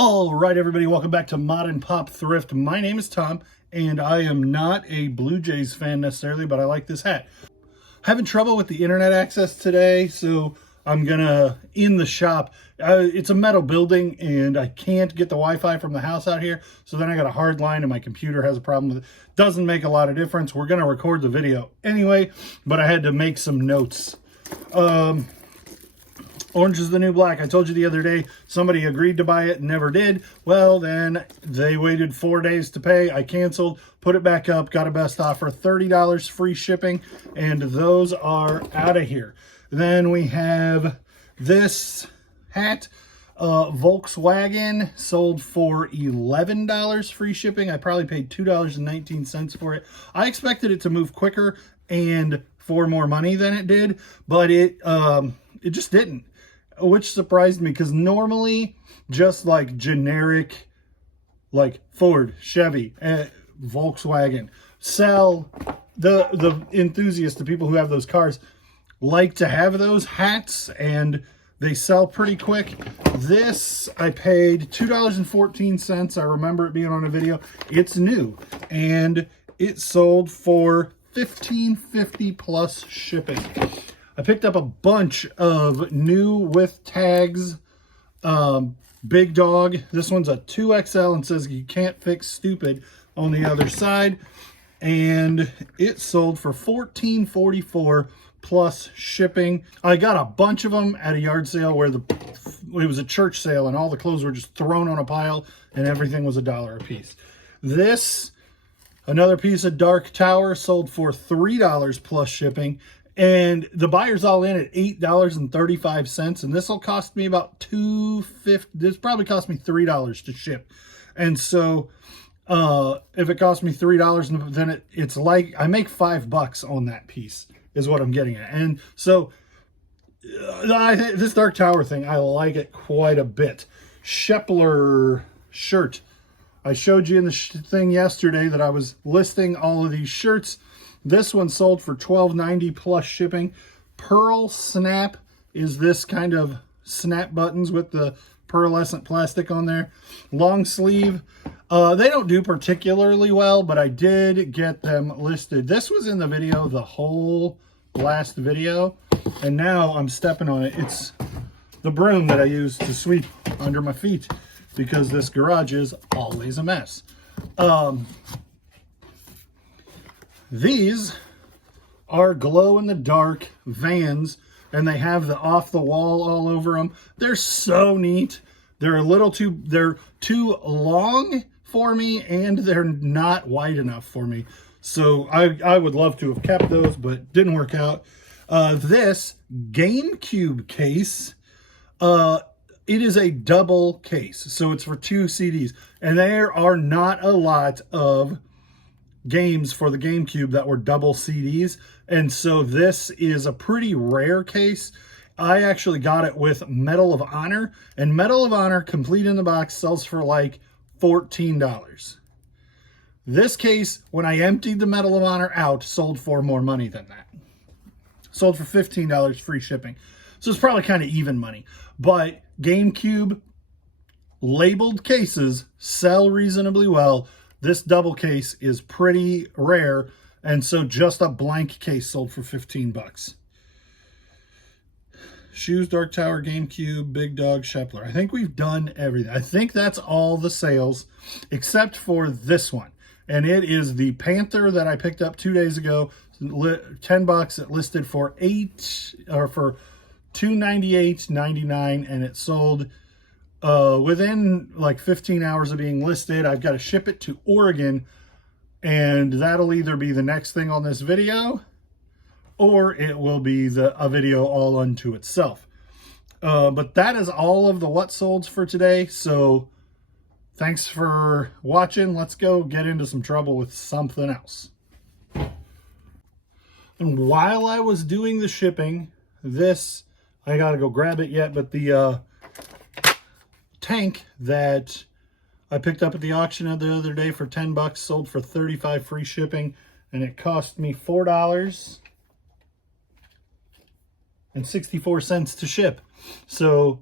All right, everybody, welcome back to Mod and Pop Thrift. My name is Tom, and I am not a Blue Jays fan necessarily, but I like this hat. Having trouble with the internet access today, so I'm gonna in the shop. It's a metal building, and I can't get the Wi-Fi from the house out here, so then I got a hard line, and my computer has a problem with it. Doesn't make a lot of difference. We're gonna record the video anyway, but I had to make some notes. Orange is the new black. I told you the other day somebody agreed to buy it and never did. Well, then they waited 4 days to pay. I canceled, put it back up, got a best offer, $30 free shipping, and those are out of here. Then we have this hat, Volkswagen, sold for $11 free shipping. I probably paid $2.19 for it. I expected it to move quicker and for more money than it did, but it just didn't, which surprised me because normally just like generic, like Ford, Chevy, Volkswagen sell, the enthusiasts, the people who have those cars, like to have those hats and they sell pretty quick. This I paid $2.14. I remember it being on a video. It's new and it sold for $15.50 plus shipping. I picked up a bunch of new with tags, Big Dog. This one's a 2XL and says you can't fix stupid on the other side. And it sold for $14.44 plus shipping. I got a bunch of them at a yard sale where it was a church sale and all the clothes were just thrown on a pile and everything was $1 a piece. This, another piece of Dark Tower, sold for $3 plus shipping. And the buyer's all in at $8.35, and this will cost me about $2.50. This probably cost me $3 to ship. And so if it costs me $3, then it's like I make $5 on that piece is what I'm getting at. And so this Dark Tower thing, I like it quite a bit. Shepler shirt. I showed you in the thing yesterday that I was listing all of these shirts. This one sold for $12.90 plus shipping. Pearl Snap is this kind of snap buttons with the pearlescent plastic on there. Long sleeve. They don't do particularly well, but I did get them listed. This was in the video, the whole last video, and now I'm stepping on it. It's the broom that I use to sweep under my feet because this garage is always a mess. These are glow-in-the-dark Vans, and they have the off-the-wall all over them. They're so neat. They're too long for me, and they're not wide enough for me. So I would love to have kept those, but didn't work out. This GameCube case, it is a double case, so it's for 2 CDs, and there are not a lot of games for the GameCube that were double CDs, and so this is a pretty rare case. I actually got it with Medal of Honor, and Medal of Honor complete in the box sells for like $14. This case, when I emptied the Medal of Honor out, sold for more money than that. Sold for $15 free shipping. So it's probably kind of even money, but GameCube labeled cases sell reasonably well. This double case is pretty rare, and so just a blank case sold for $15. Shoes, Dark Tower, GameCube, Big Dog, Shepler. I think we've done everything. I think that's all the sales, except for this one. And it is the Panther that I picked up 2 days ago. $10. It listed for $298.99, and it sold within like 15 hours of being listed. I've got to ship it to Oregon, and that'll either be the next thing on this video or it will be a video all unto itself. But that is all of the what solds for today. So thanks for watching. Let's go get into some trouble with something else. And while I was doing the shipping, I got to go grab it yet, but the tank that I picked up at the auction the other day for $10 sold for $35 free shipping, and it cost me $4.64 to ship. So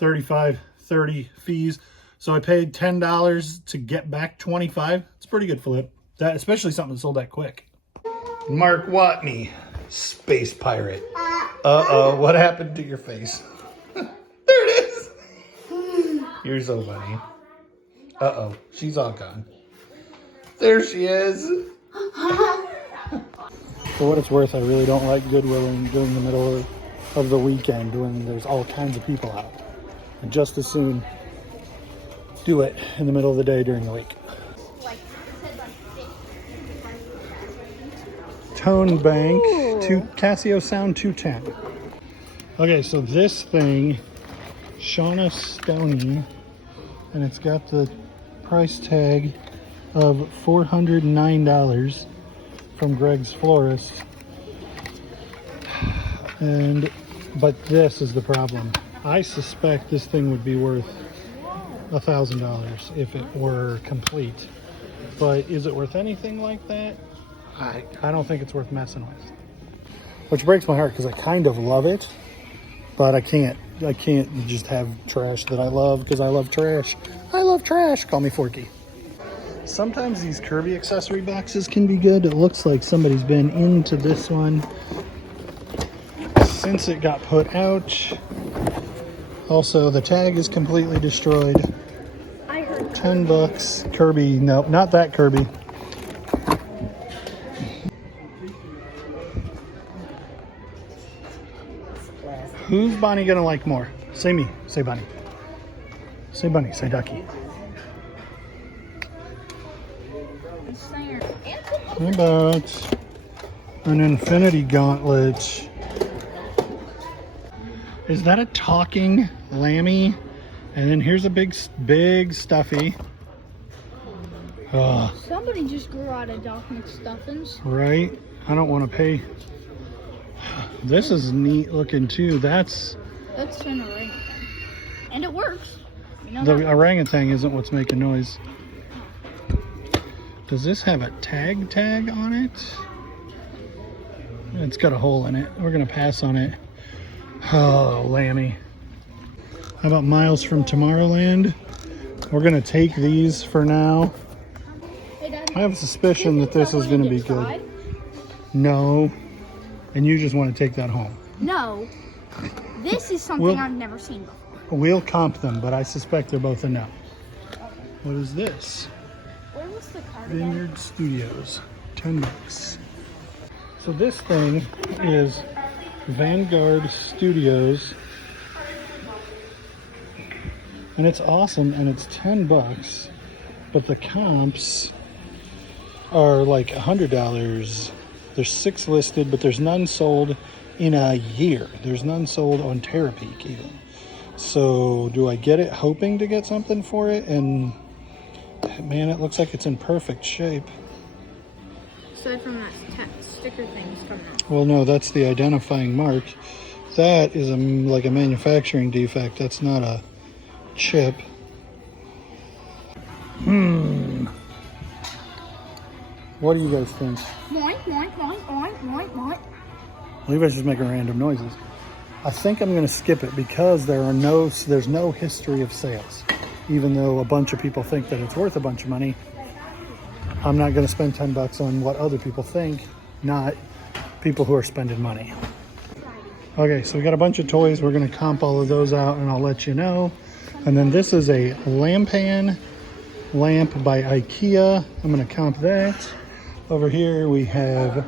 $35.30 fees. So I paid $10 to get back 25. It's a pretty good flip. That, especially something that sold that quick. Mark Watney, space pirate. Uh-oh, what happened to your face? There it is. You're so funny. Uh-oh, she's all gone. There she is. For what it's worth, I really don't like Goodwilling during the middle of the weekend when there's all kinds of people out. I'd just as soon do it in the middle of the day during the week. Tone Bank, Casio Sound 210. Okay, so this thing, Shauna Stoney, and it's got the price tag of $409 from Greg's Florist. But this is the problem. I suspect this thing would be worth $1,000 if it were complete. But is it worth anything like that? I don't think it's worth messing with. Which breaks my heart because I kind of love it, but I can't just have trash that I love because I love trash. I love trash. Call me Forky. Sometimes these Kirby accessory boxes can be good. It looks like somebody's been into this one since it got put out. Also, the tag is completely destroyed. I heard $10. Kirby, nope, not that Kirby. Who's Bonnie gonna like more? Say me. Say Bonnie. Say Bunny. Say Ducky. How about an infinity gauntlet? Is that a talking Lammy? And then here's a big stuffy. Somebody just grew out of Doc McStuffins. Right? I don't want to pay. This is neat looking too. That's an orangutan. And it works. You know the that. orangutan isn't what's making noise. Does this have a tag on it? It's got a hole in it. We're gonna pass on it. Oh, Lammy. How about Miles from Tomorrowland? We're gonna take these for now. Hey, Daddy, I have a suspicion that this is gonna be good. No. And you just want to take that home. No. This is something I've never seen before. We'll comp them, but I suspect they're both a no. What is this? Where was the card? Vineyard Studios, $10. So this thing is Vanguard Studios, and it's awesome, and it's $10, but the comps are like $100. There's 6 listed, but there's none sold in a year. There's none sold on Terapeak even. So do I get it hoping to get something for it? And man, it looks like it's in perfect shape. Aside from that sticker thing coming out. Well, no, that's the identifying mark. That is like a manufacturing defect. That's not a chip. What do you guys think? Moink, moink, moink, moink, moink, moink. Levi's just making random noises. I think I'm going to skip it because there's no history of sales. Even though a bunch of people think that it's worth a bunch of money, I'm not going to spend $10 on what other people think, not people who are spending money. Okay, so we got a bunch of toys. We're going to comp all of those out and I'll let you know. And then this is a Lampan lamp by IKEA. I'm going to comp that. Over here we have,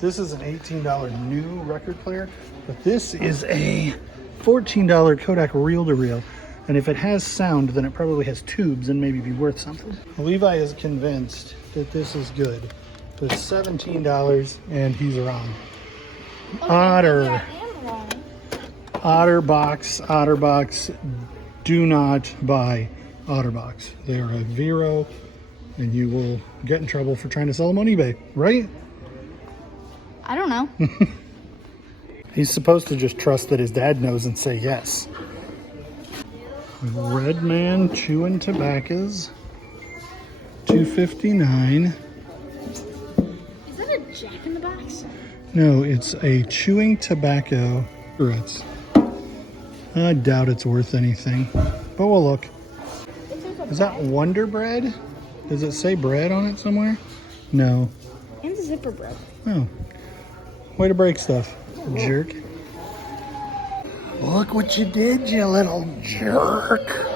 this is an $18 new record player, but this is a $14 Kodak reel-to-reel. And if it has sound, then it probably has tubes and maybe be worth something. Levi is convinced that this is good. But it's $17 and he's wrong. Okay, Otterbox, do not buy Otterbox. They are a Vero and you will get in trouble for trying to sell them on eBay, right? I don't know. He's supposed to just trust that his dad knows and say yes. Red Man Chewing Tobaccos, $2.59. Is that a Jack in the Box? No, it's a chewing tobacco cigarettes. I doubt it's worth anything, but we'll look. If there's a Is that Wonder Bread? Does it say bread on it somewhere? No. And the zipper bread. Oh. Way to break stuff, jerk. Look what you did, you little jerk.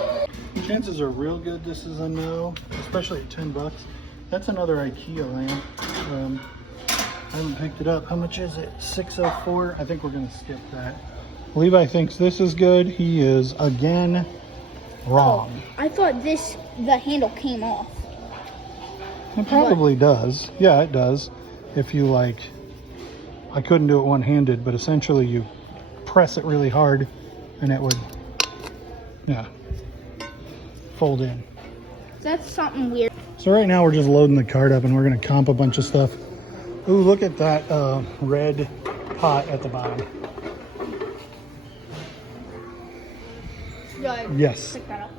Chances are real good this is a no, especially at 10 bucks. That's another IKEA lamp. I haven't picked it up. How much is it? $6.04. I think we're gonna skip that. Levi thinks this is good. He is again wrong. I thought the handle came off. It probably does. Yeah, it does. If you like, I couldn't do it one-handed, but essentially you press it really hard and it would, yeah, fold in. That's something weird. So right now we're just loading the cart up and we're gonna comp a bunch of stuff. Ooh, look at that red pot at the bottom. Yes. Pick that up.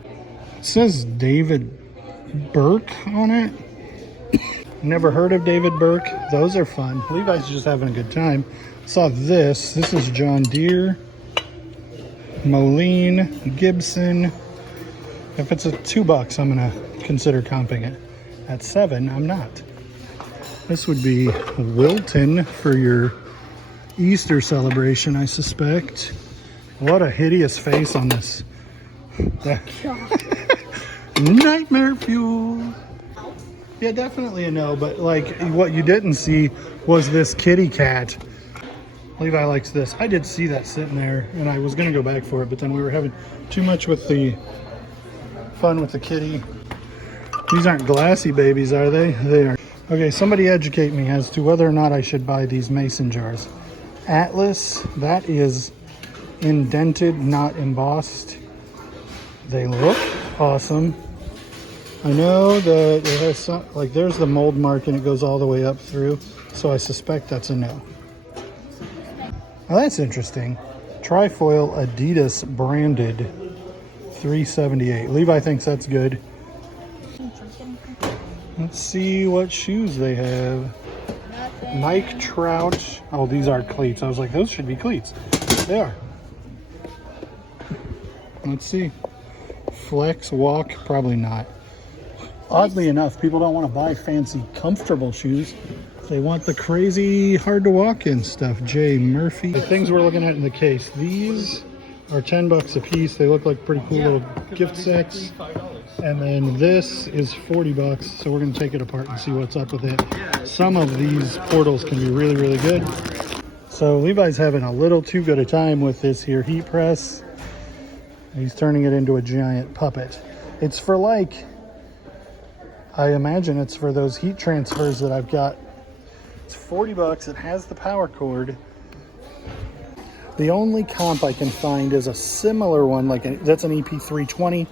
It says David Burke on it. Never heard of David Burke. Those are fun. Levi's just having a good time. Saw this. This is John Deere, Moline, Gibson. If it's at $2, I'm gonna consider comping it. At 7, I'm not. This would be Wilton for your Easter celebration, I suspect. What a hideous face on this. Nightmare fuel. Yeah, definitely a no, but like what you didn't see was this kitty cat. Levi likes this. I did see that sitting there and I was gonna go back for it, but then we were having too much with the fun with the kitty. These aren't glassy babies, are they? They are. Okay, somebody educate me as to whether or not I should buy these mason jars. Atlas, that is indented, not embossed. They look awesome. I know that it has some, like there's the mold mark and it goes all the way up through, so I suspect that's a no. Now that's interesting. Trifoil Adidas branded, $3.78. Levi thinks that's good. Let's see what shoes they have. Nike Trout. Oh, these are cleats. I was like, those should be cleats. They are. Let's see. Flex Walk, probably not. Oddly enough, people don't want to buy fancy, comfortable shoes. They want the crazy, hard to walk in stuff. J. Murphy. The things we're looking at in the case. These are 10 bucks a piece. They look like pretty cool little gift sets. And then this is 40 bucks. So we're going to take it apart and see what's up with it. Some of these portals can be really, really good. So Levi's having a little too good a time with this here heat press. He's turning it into a giant puppet. It's for like, I imagine it's for those heat transfers that I've got. It's 40 bucks. It has the power cord. The only comp I can find is a similar one, that's an EP320.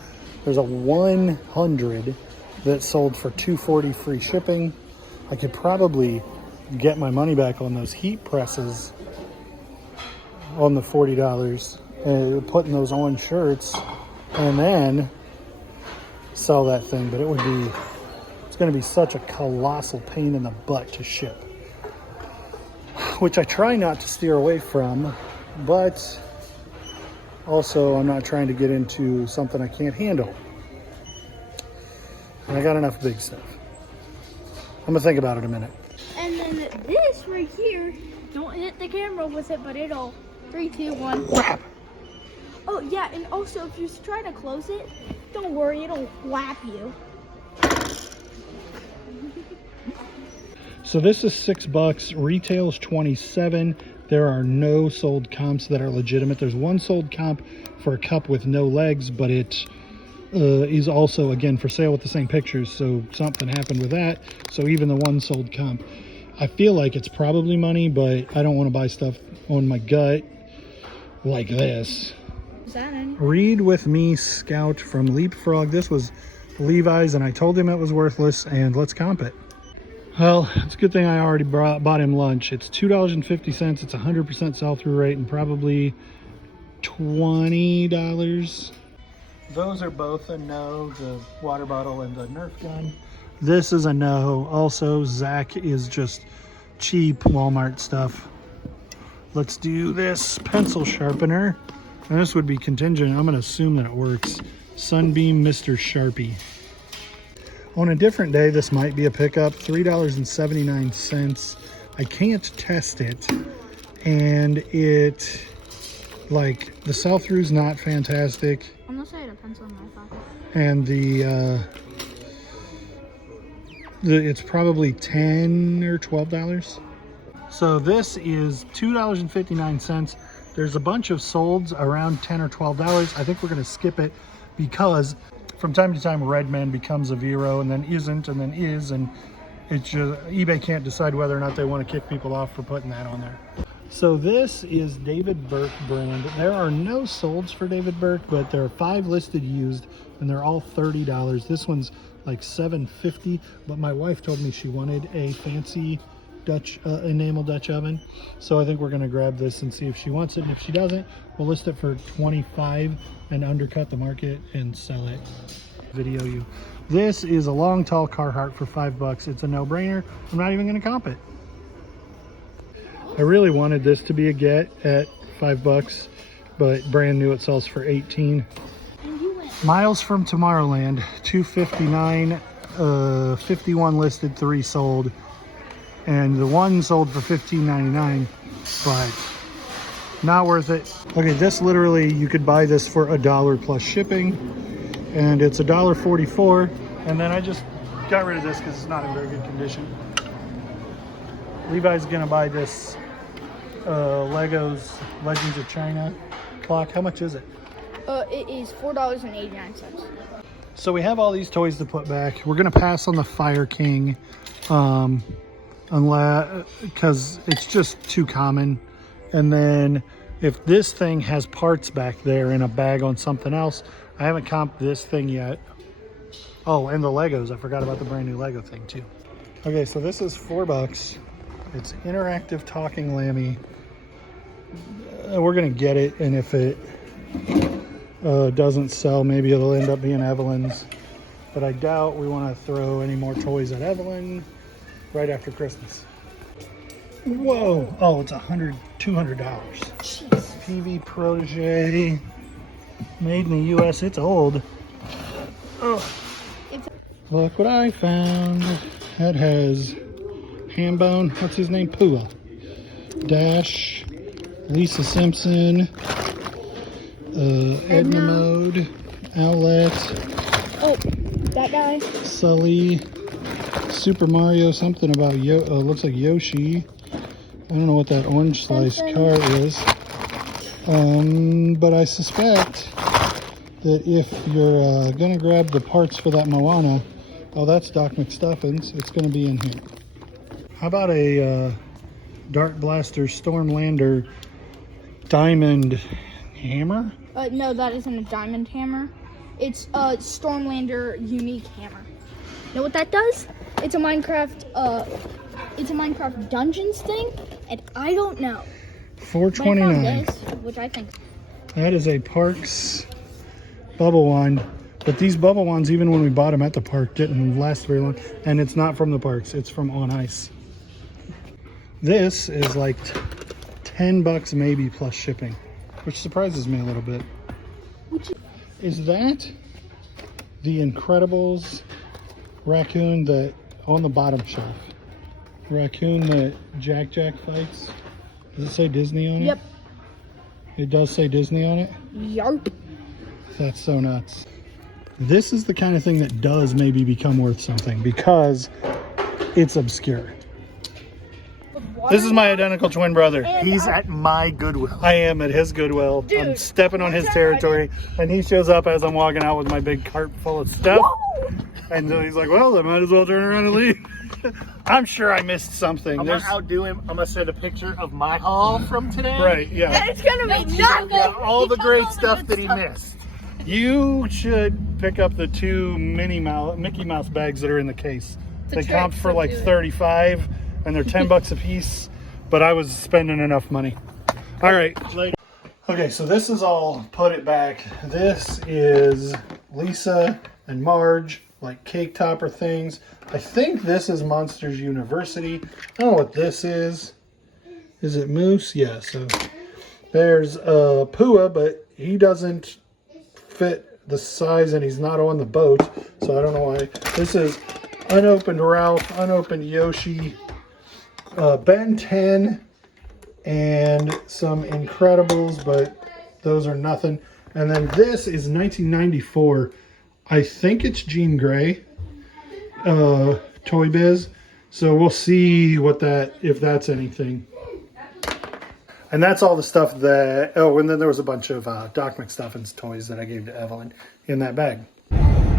There's a 100 that sold for $240 free shipping. I could probably get my money back on those heat presses on the $40, putting those on shirts, and then sell that thing. But it's going to be such a colossal pain in the butt to ship, which I try not to steer away from, but also I'm not trying to get into something I can't handle. And I got enough big stuff. I'm gonna think about it a minute. And then this right here, don't hit the camera with it, but it'll 3, 2, 1. Whap! Oh yeah, and also if you try to close it, don't worry, it'll whap you. So this is $6, retails $27. There are no sold comps that are legitimate. There's one sold comp for a cup with no legs, but it is also, again, for sale with the same pictures. So something happened with that. So even the one sold comp, I feel like it's probably money, but I don't want to buy stuff on my gut like this. Is that any? Read with me, Scout from Leapfrog. This was Levi's, and I told him it was worthless, and let's comp it. Well, it's a good thing I already bought him lunch. It's $2.50. It's 100% sell-through rate and probably $20. Those are both a no, the water bottle and the Nerf gun. This is a no. Also, Zach is just cheap Walmart stuff. Let's do this pencil sharpener. And this would be contingent. I'm going to assume that it works. Sunbeam Mr. Sharpie. On a different day, this might be a pickup. $3.79. I can't test it. And it, like, the sell-through's not fantastic. Unless I had a pencil in my pocket. And it's probably $10 or $12. So this is $2.59. There's a bunch of solds around $10 or $12. I think we're going to skip it because from time to time Redman becomes a Vero and then isn't and then is, and it's just eBay can't decide whether or not they want to kick people off for putting that on there. So this is David Burke brand. There are no solds for David Burke, but there are 5 listed used and they're all $30. This one's like $7.50, but my wife told me she wanted a fancy Dutch enamel Dutch oven, so I think we're going to grab this and see if she wants it, and if she doesn't, we'll list it for $25 and undercut the market and sell it. Video you. This is a long tall Carhartt for $5. It's a no-brainer. I'm not even going to comp it. I really wanted this to be a get at $5, but brand new it sells for $18. Miles from Tomorrowland, $2.59, 51 listed, 3 sold, and the one sold for $15.99, but not worth it. Okay, this literally, you could buy this for $1 plus shipping, and it's $1.44, and then I just got rid of this because it's not in very good condition. Levi's gonna buy this Legos Legends of China clock. How much is it? It is $4.89. So we have all these toys to put back. We're gonna pass on the Fire King, unless, because it's just too common. And then if this thing has parts back there in a bag on something else, I haven't comped this thing yet. Oh, and the Legos. I forgot about the brand new Lego thing too. Okay, so this is $4. It's interactive talking Lammy. We're gonna get it, and if it doesn't sell, maybe it'll end up being Evelyn's, but I doubt we want to throw any more toys at Evelyn right after Christmas. Whoa! Oh, it's $200. PV Protege, made in the U.S. It's old. Oh. Look what I found. That has Hambone. What's his name? Pua. Dash. Lisa Simpson. Edna Mode. Outlet. Oh, that guy. Sully. Super Mario. Something about looks like Yoshi. I don't know what that orange slice car is. But I suspect that if you're gonna grab the parts for that Moana, oh, that's Doc McStuffins, it's gonna be in here. How about a Dart Blaster Stormlander diamond hammer? No, that isn't a diamond hammer. It's a Stormlander unique hammer. Know what that does? It's a Minecraft Dungeons thing, and I don't know. $4.29. This, which I think. That is a Parks bubble wand, but these bubble wands, even when we bought them at the park, didn't last very long. And it's not from the parks; it's from On Ice. This is like $10 maybe plus shipping, which surprises me a little bit. Is that the Incredibles raccoon that on the bottom shelf? Raccoon that Jack fights? Does it say Disney on it? Yep. It does say Disney on it? Yarp. That's so nuts. This is the kind of thing that does maybe become worth something because it's obscure. This is my identical twin brother. He's at my Goodwill. I am at his Goodwill. Dude, I'm stepping on his territory, and he shows up as I'm walking out with my big cart full of stuff. Whoa! And so he's like, well, I might as well turn around and leave. I'm sure I missed something. I'm gonna outdo him. I'm gonna send a picture of my haul from today. Right, yeah. And it's gonna be nothing. Yeah, all the great stuff that he missed. You should pick up the 2 Mickey Mouse bags that are in the case. They comped for like $35, and they're $10 a piece, but I was spending enough money. All right, later. Okay, so this is all put it back. This is Lisa and Marge, like cake topper things. I think this is Monsters University. I don't know what this is. Is it Moose? Yeah, so there's Pua, but he doesn't fit the size, and he's not on the boat, so I don't know why. This is unopened Ralph, unopened Yoshi, Ben 10, and some Incredibles, but those are nothing. And then this is 1994. I think it's Jean Grey, Toy Biz. So we'll see what if that's anything. And that's all the stuff that, oh, and then there was a bunch of Doc McStuffins toys that I gave to Evelyn in that bag.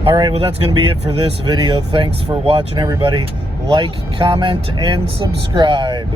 All right, well, that's going to be it for this video. Thanks for watching, everybody. Like, comment, and subscribe.